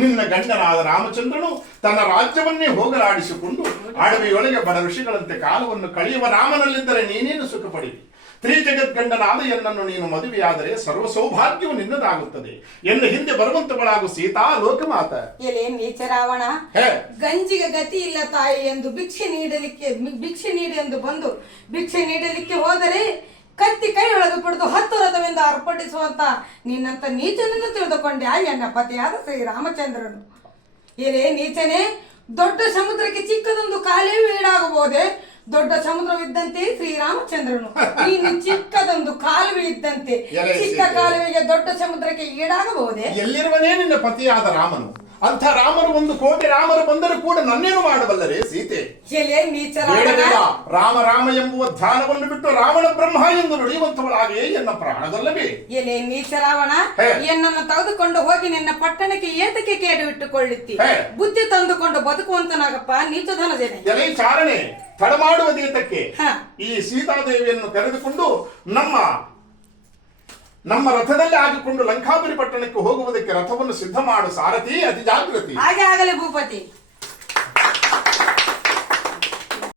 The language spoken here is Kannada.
ನಿನ್ನ ಗಂಡನಾದ ರಾಮಚಂದ್ರನು ತನ್ನ ರಾಜ್ಯವನ್ನೇ ಹೋಗಲಾಡಿಸಿಕೊಂಡು ಅಡವಿಯೊಳಗೆ ಬಡ ಋಷಿಗಳಂತೆ ಕಾಲವನ್ನು ಕಳೆಯುವ ರಾಮನಲ್ಲಿದ್ದರೆ ನೀನೇನು ಸುಖ ಪಡಿವಿ. ತ್ರಿಜಗದ್ಗಂಡನಾದ ಎನ್ನನ್ನು ನೀನು ಮದುವೆಯಾದರೆ ಸರ್ವ ಸೌಭಾಗ್ಯವು ನಿನ್ನದಾಗುತ್ತದೆ ಎಂದು ಹಿಂದೆ ಬರುವಂತಗಳಾಗು ಸೀತಾ ಲೋಕಮಾತ. ಎಲೆ ನೀಚ ರಾವಣ, ಗಂಜಿಗೆ ಗತಿ ಇಲ್ಲ ತಾಯಿ ಎಂದು ಭಿಕ್ಷೆ ನೀಡಿ ಎಂದು ಬಂದು ಭಿಕ್ಷೆ ನೀಡಲಿಕ್ಕೆ ಹೋದರೆ ಕತ್ತಿ ಕೈ ಒಳಗೆ ಬಿಡಿದು 10 ರಥವೆಂದು ಅರ್ಪಡಿಸುವಂತ ನಿನ್ನಂತ ನೀಚನನ್ನು ತಿಳಿದುಕೊಂಡೆ ಎನ್ನ ಪತಿಯಾದ ಶ್ರೀರಾಮಚಂದ್ರನು. ಎಲೆ ನೀಚನೆ, ದೊಡ್ಡ ಸಮುದ್ರಕ್ಕೆ ಚಿಕ್ಕದೊಂದು ಕಾಲುವೆ ಈಡಾಗಬಹುದೇ? ದೊಡ್ಡ ಸಮುದ್ರವಿದ್ದಂತೆ ಶ್ರೀರಾಮಚಂದ್ರನು, ನೀನು ಚಿಕ್ಕದೊಂದು ಕಾಲುವೆ ಇದ್ದಂತೆ. ಚಿಕ್ಕ ಕಾಲುವೆಗೆ ದೊಡ್ಡ ಸಮುದ್ರಕ್ಕೆ ಈಡಾಗಬಹುದೇ? ಎಲ್ಲಿರುವನೇ ನಿನ್ನ ಪತಿಯಾದ ರಾಮನು? ಅಂಥ ರಾಮರು 1 ಕೋಟಿ ರಾಮರು ಬಂದರೂ ಕೂಡ ನನ್ನೇನು ಮಾಡಬಲ್ಲರೇ ಸೀತೆ? ರಾಮ ರಾಮ ಎಂಬುವ ಧ್ಯಾನವನ್ನು ಬಿಟ್ಟು ರಾವಣ ಬ್ರಹ್ಮ ಎಂದು ನುಡಿಯುವಂತವಳಾಗೆ ಎನ್ನ ಪ್ರಾಣದಲ್ಲವೇ? ಎಲೆ ನೀಚ ರಾವಣ, ಎನ್ನನ್ನು ತೆಗೆದುಕೊಂಡು ಹೋಗಿ ನಿನ್ನ ಪಟ್ಟಣಕ್ಕೆ ಏತಕ್ಕೆ ಕೇಡು ಇಟ್ಟುಕೊಳ್ಳುತ್ತಿ? ಬುದ್ಧಿ ತಂದುಕೊಂಡು ಬದುಕುವಂತನಾಗಪ್ಪ ನೀಚಧನ ಜನ. ಎಲೆ ಚಾರಣೆ, ತಡ ಮಾಡುವುದೇತಕ್ಕೆ? ಈ ಸೀತಾದೇವಿಯನ್ನು ಕರೆದುಕೊಂಡು ನಮ್ಮ ರಥದಲ್ಲಿ ಆಗಿಕೊಂಡು ಲಂಕಾಪುರಿ ಪಟ್ಟಣಕ್ಕೆ ಹೋಗುವುದಕ್ಕೆ ರಥವನ್ನು ಸಿದ್ಧ ಮಾಡು ಸಾರಥಿ, ಅತಿ ಜಾಗೃತಿ. ಹಾಗೆ ಆಗಲಿ ಭೂಪತಿ.